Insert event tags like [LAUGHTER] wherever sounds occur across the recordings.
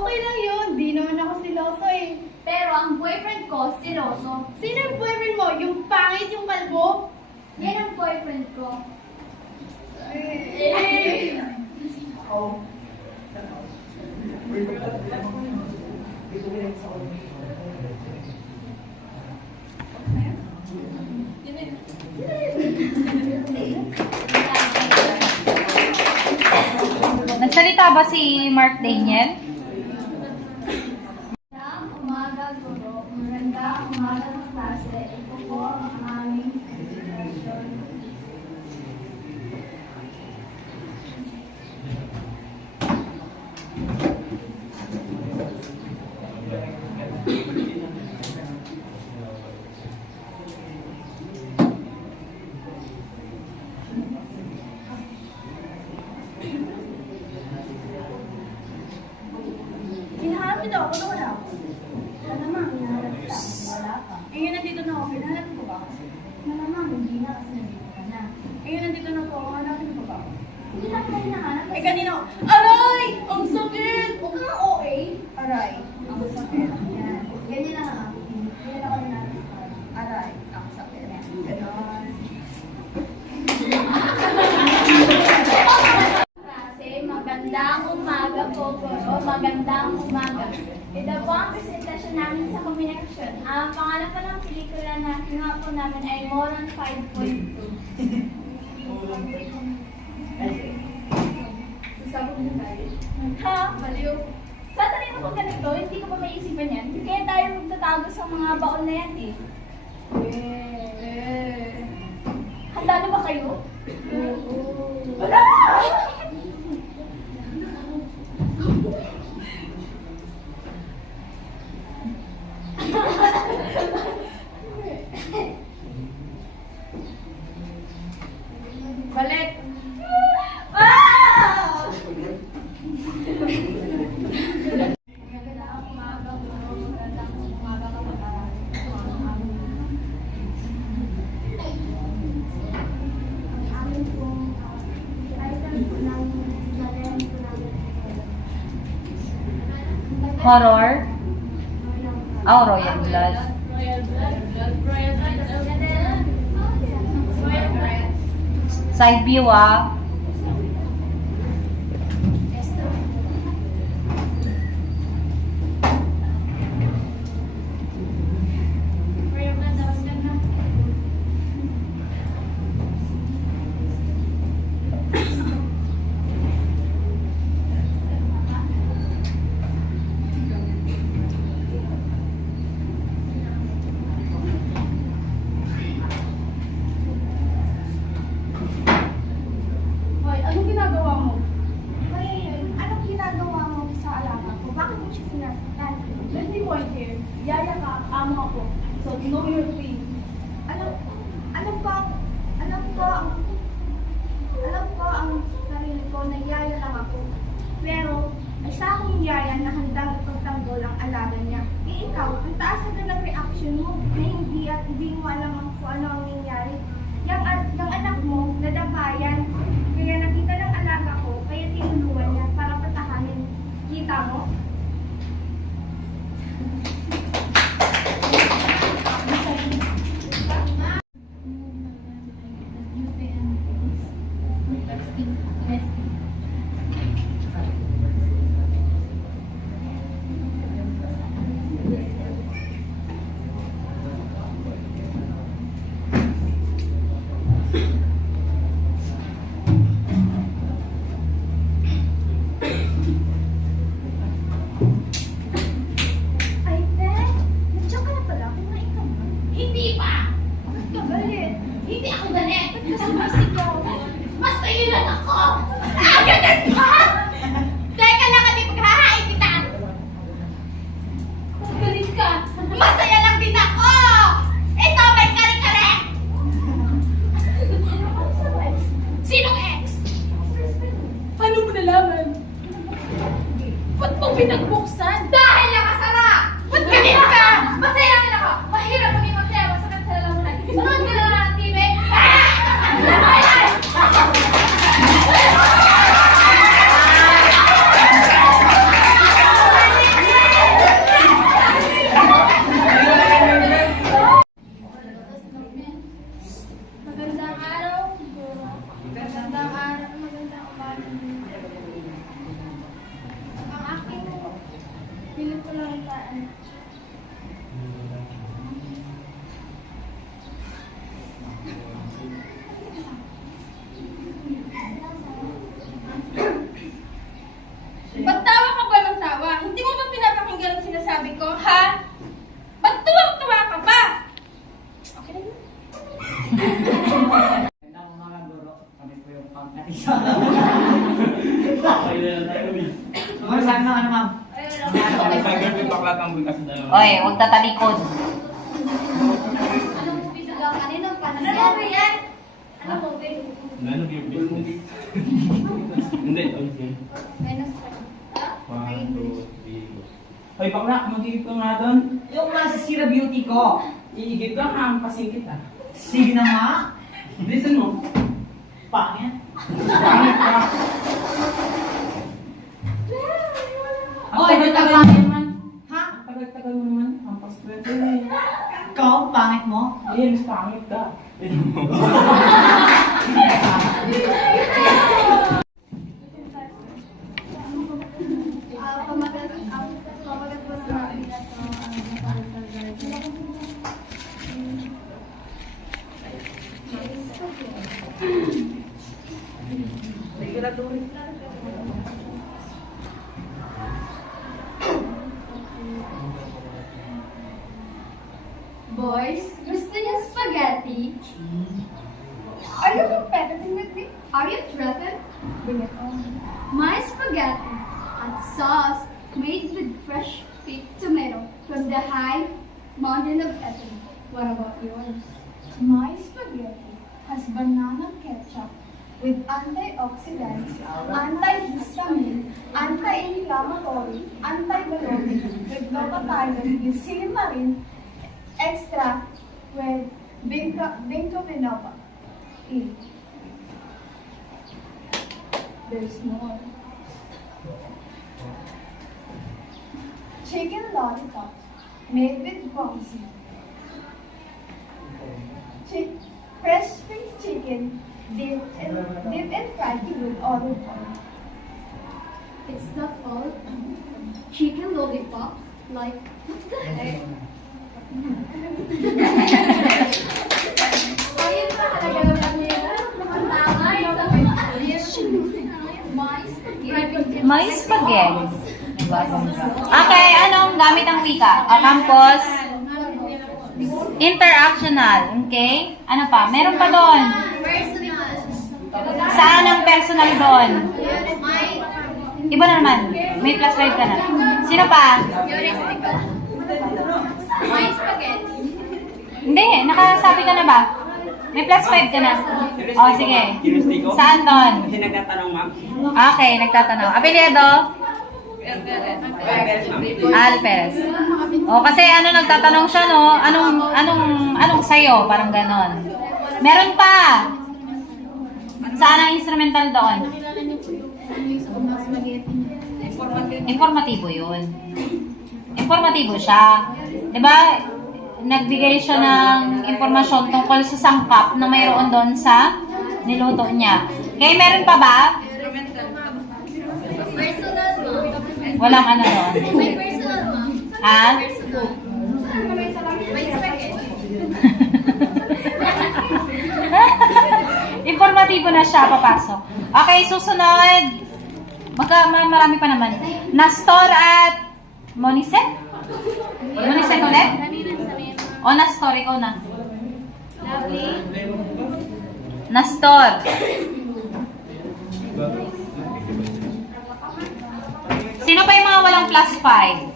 Okay lang yun, di naman ako siloso eh. Pero ang boyfriend ko, siloso. Sino yung boyfriend mo? Yung pangit yung kalbo? Yan ang boyfriend ko. Eh! Nagsalita ba si Mark Daniel? Magandang umaga, guro. Magandang umaga ng klase. Ito po ang aming presentation. Hinahanap niyo daw ako na wala ako. Malamang, hinahanap kita. Wala ka. Eh, yun nandito na ako. Hinahanap mo ba ako? Malamang, hindi na kasi nandito ka na. Eh, yun nandito na po ako. Hanapin mo ba ako? Hindi na kita hinahanap. Eh, kanina ako. Aray! Ang sakit! Huwag kang OA. Aray! Ang sakit. Yan. Ganyan lang ang akin. Ganyan ako hinahanap. Aray! Ang sakit. Ganon. Kasi magandang umaga po, Goro. Magandang umaga. Ito po ang presentasyon namin sa kombinasyon. Ang pangalan po ng pelikula na kinuha po namin ay Moron 5.2. Ha? Baliw. Sa talino ko ganito, hindi ko pa maisipan yan. Kaya tayo magtatago sa mga baon na yan eh. Eh. Handa na ba kayo? Oo. Wala! Balik! Ah! Magandang umaga po. Magandang umaga kapatid. Ang amin pong uh, item po ng gagawin po namin Horror? Oh, Royal Blood. Side view ah. Royal Blood. Tapos ganda. Hoy, anong ginagawa mo? Hoy, anong ginagawa mo sa alaga ko? Bakit mo siya sinasaktan? Let me point here. Yaya ka, amo ako. So, know your fee. Alam, alam ko, alam ko, ang, alam ko ang sarili ko na yaya lang ako. Pero, isa akong yaya na handang ipagtanggol ang alaga niya. Eh ikaw, ang taas agad ng reaction mo na hindi mo alam kung ano ang Magandang araw. Magandang araw. Magandang umaga. Ang aking pilit ko lang taan. Ba't tawa ka ba ng tawa? Hindi mo ba pinapakinggan ang sinasabi ko, ha? Ba't tuwang-tuwa ka ba? Okay na yun. Magandang mga guro, kami po yung pang-arisa. Na ano ma'am? Sa girlfriend bakla kang bukas na yun. Oy, huwag tatalikod. Anong movie sa gawa? Kaninong panasya? Ano movie yan? Anong movie? None of your business. Hindi, okay. One, two, three. Hoy, bakla, magigit ka nga doon. Yung nasa Sira Beauty ko. Iigit ka, hampasin kita. Sige na nga. Listen mo. Pangit. Pangit ka. Ang Oy, tagal-tagal mo naman. Ha? Ang tagal-tagal mo naman. Hampas ko yan. Ikaw, pangit mo? Ayun, mas pangit ka. [LAUGHS] spaghetti? Are you competitive with me? Are you threatened? Bring it on. My spaghetti and sauce made with fresh picked tomato from the high mountain of Italy. What about yours? My spaghetti has banana ketchup with antioxidants, antihistamine, anti-inflammatory, antibiotic, with glutathione, with silimarin, extra with vinca biloba. Eat. There's more. Chicken lollipops made with bouncy. Chick, fresh baked chicken dipped in, dipped and fried with olive oil. It's not all chicken lollipop like May spaghetti. Okay, anong gamit ang wika? A campus, interactional, okay? Ano pa? Meron pa doon. Saan ang personal doon? Iba na naman. May plus 5 ka na. Sino pa? My spaghetti. Hindi, nakasabi ka na ba? May plus 5 ka na. O, oh, sige. Kinusti ko? Saan doon? Kasi nagtatanong, ma'am. Okay, nagtatanong. Apelyido? Alperes. O, kasi ano nagtatanong siya, no? Anong, anong, anong sayo? Parang ganon. Meron pa! Saan ang instrumental doon? Informatibo yun. Informatibo siya. Di ba? Nagbigay siya ng impormasyon tungkol sa sangkap na mayroon doon sa niluto niya. Okay, meron pa ba? Personal, ma'am. Walang ano doon. May personal. May spaghetti. [LAUGHS] Informatibo na siya, papasok. Okay, susunod. Magka, ma- marami pa naman. Nastor at Monisek? Monisek ulit? O Nastor, ikaw na. Lovely. Nastor. Diba? Sino pa yung mga walang plus 5?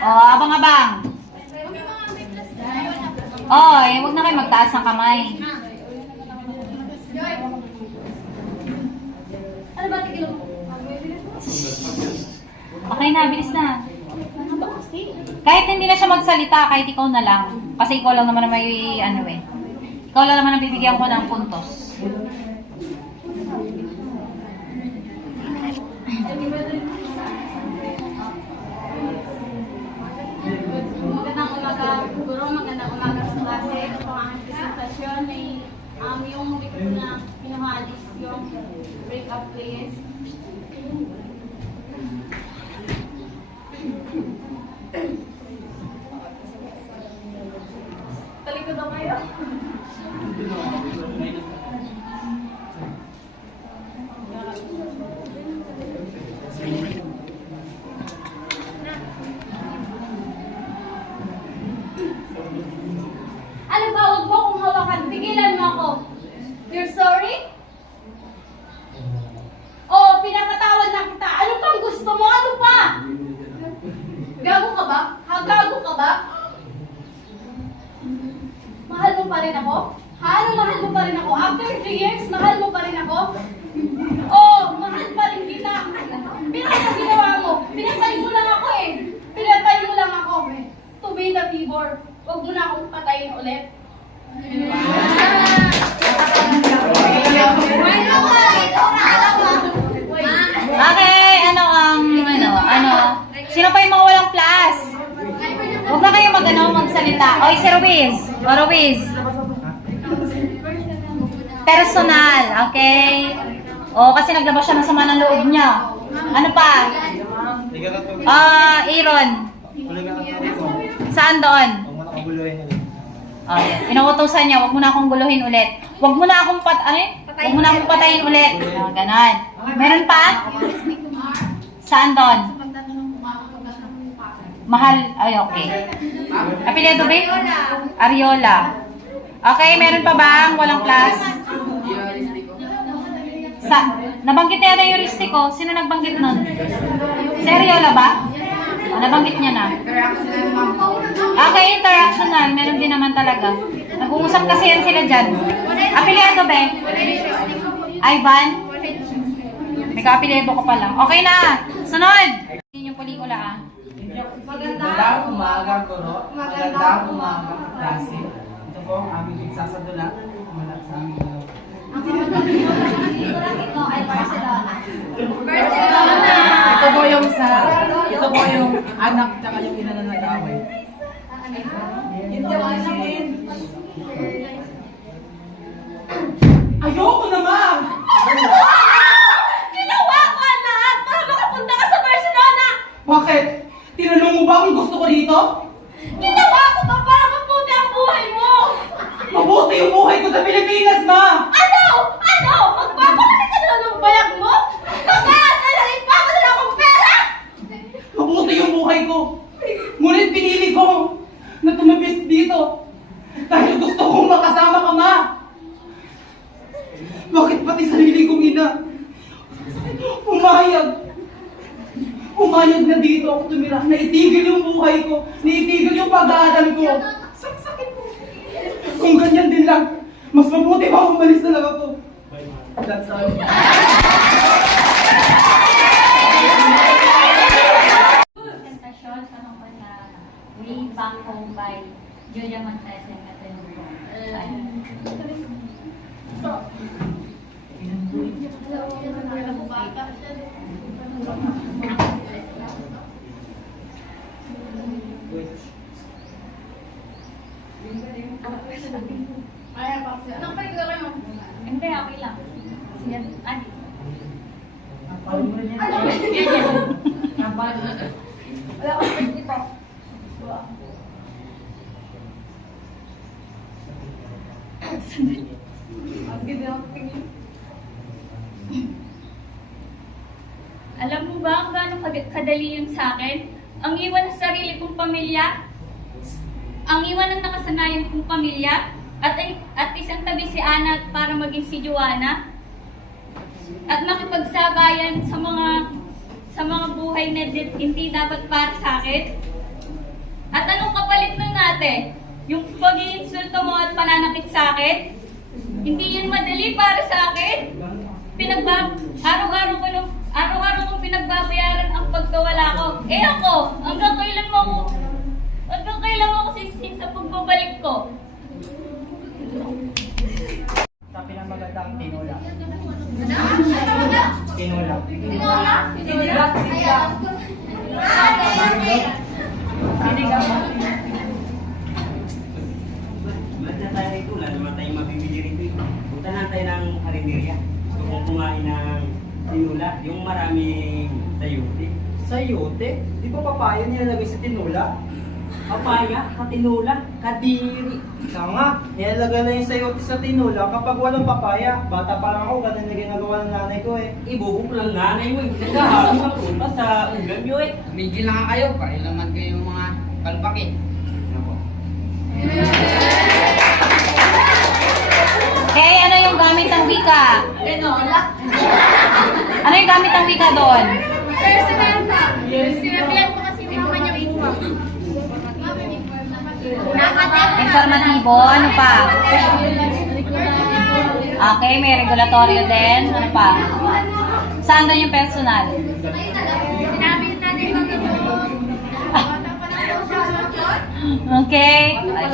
Oh, abang-abang. Oh, eh, huwag na kayo magtaas ng kamay. Ano ba tigil mo? Okay na, bilis na. Kahit hindi na siya magsalita, kahit ikaw na lang. Kasi ikaw lang naman na may, ano eh. Ikaw lang naman ang bibigyan ko ng puntos. Magandang umaga, guro. Magandang umaga sa klase. Ito ang presentasyon. May, um, yung movie ko na kinuha is yung break up Talikod ako kayo. Ano ba? Huwag mo akong hawakan. Tigilan mo ako. You're sorry? Oh, pinapatawad na kita. Ano pang gusto mo? Ano pa? Gago ka ba? Ha? Gago ka ba? Mahal mo pa rin ako? Ha? Ano mahal mo pa rin ako? After three years, mahal mo pa rin ako? Oh, mahal pa rin kita. Pero ano ginawa mo? Pinatay mo lang ako eh. Pinatay mo lang ako eh. To be the favor. Huwag mo na akong patayin ulit. Okay, ano ang, ano, ano. Sino pa yung mga walang plus? Huwag na kayo mag, ano, magsalita. Oy, si Ruiz. O, Ruiz. Personal, okay? O, kasi naglabas siya ng sama ng loob niya. Ano pa? Ah, Aaron. Saan doon? Oh, yan. Inuutosan niya, huwag mo na akong guluhin ulit. Huwag mo na akong pat, ano yun? Huwag mo na akong patayin ulit. Oh, ganon. Meron pa? Saan doon? Mahal, ay okay. Apelyido ba? Ariola. Okay, meron pa bang walang class? Sa, nabanggit niya na yung Euristiko. Sino nagbanggit nun? Si Ariola ba? O, nabanggit niya na. Okay, interactional. Meron din naman talaga. Nag-uusap kasi yan sila dyan. Apelyido ba? Ivan? May ka-apelyido ko pa lang. Okay na! Sunod! Yun yung pelikula ah. Magandang umaga, Kuro. Magandang umaga, klase. Ito po ang aming pagsasadula. Mula sa aming dalawa. Ito ay Barcelona. Ito po yung sa, ito po yung anak tsaka yung ina na nag-away. Ako sin. Ayoko naman! Ginawa ko ang lahat para makapunta ka sa Barcelona! Bakit? Tinanong mo ba kung gusto ko dito? Mabuti yung buhay ko sa Pilipinas, ma! Ano? Ano? Magpapalaki ka na ng bayag mo? Bakit? Dahil ipapadala akong pera? Mabuti yung buhay ko. Ngunit pinili ko na tumabis dito. Dahil gusto kong makasama ka, ma. Bakit pati sarili kong ina? Umayag. Umayag na dito ako tumira. Naitigil yung buhay ko. Naitigil yung pag-aaral ko. Saksakin mo. Kung ganyan din lang, mas mabuti pa umalis na lang ako. That's all. presentasyon sa mga na Way Back Home by Julia Montez and Catherine Ay, pa. Anong pelikula kayo? Hindi, okay lang. Siya, Adi. Wala akong pwede dito. Ang ganda ng tingin. Alam mo ba kung gaano kadali yun sa akin? Ang iwan ng sarili kong pamilya, ang iwan ng nakasanayan kong pamilya, at, at isang tabi si Ana para maging si Joanna. at nakipagsabayan sa mga sa mga buhay na di- hindi dapat para sa akin? At anong kapalit nun natin? Yung pag-iinsulto mo at pananakit sa akin? Hindi yan madali para sa akin. Pinagbab araw-araw ko nung araw-araw kong pinagbabayaran ang pagkawala ko. Eh ako, hanggang kailan mo hanggang kailan mo ako sisig sa pagbabalik ko? Sa pinamagandang tinola. Tinola. Tinola? Sinigang, sinigang. Sinigang. Ba't na tayo rito? Wala naman tayong mabibili rito. eh. Punta na tayo ng karinderya. Gusto kong kumain ng tinula. Yung maraming sayote. Sayote? Di ba papaya nilalagay sa tinola? Papaya, katinula, kadiri. Ika nga, nilalagay lang yung sayote sa tinola kapag walang papaya. Bata pa lang ako, ganun na ginagawa ng nanay ko eh. Ibubok lang nanay mo. eh. Nagkahalo ng prutas sa ulam nyo eh. Tumigil na nga kayo, pareho naman kayo mga kalpakin. Nako. Okay, ano yung gamit ng wika? Tinola. Ano yung gamit ng wika doon? Personal ka. Sinabihan ko kasi mama niya ikaw. Nakatapos. Informatibo, ano pa? Okay, may regulatorio din. Ano pa? Saan doon yung personal? Okay. Ay?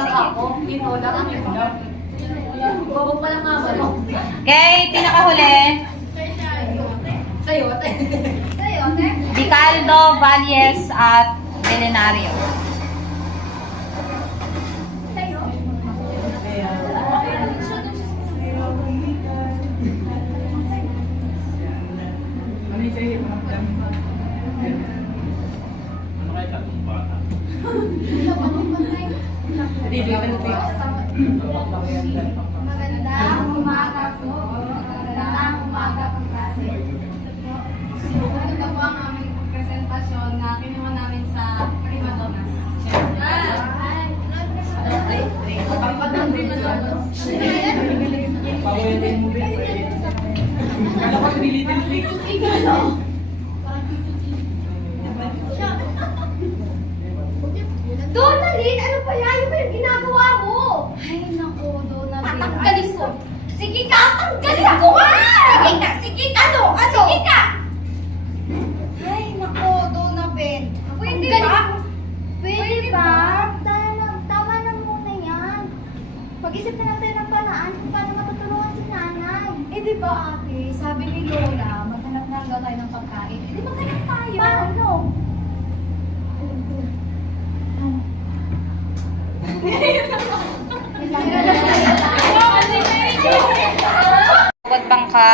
Okay, pinakahuli. Sa'yo, Sa'yo, te? Dicaldo, Valles, at Milenario. Magandang po. Magandang umaga po klase. Ito ang aming na kinuha namin sa Prima Donas. Pawitin mo ba? Kala ko nilitin fix. Donalyn, ano pa yan? Ano ba yung ginagawa mo? Ay, naku, Donalyn. Tatanggalin ko. Sige ka, tanggalin ko nga! Sige ka, sige ka. Ano? Ano? Sige ka! Ay, naku, Donalyn. Pwede ba? Pwede ba? Tama, na muna yan. Pag-isip na natin ng paraan kung paano matutulungan si nanay. Eh, di ba ate, sabi ni Lola, maghanap na lang daw tayo ng pagkain. Eh, di maghanap tayo. Paano? Huwag bangka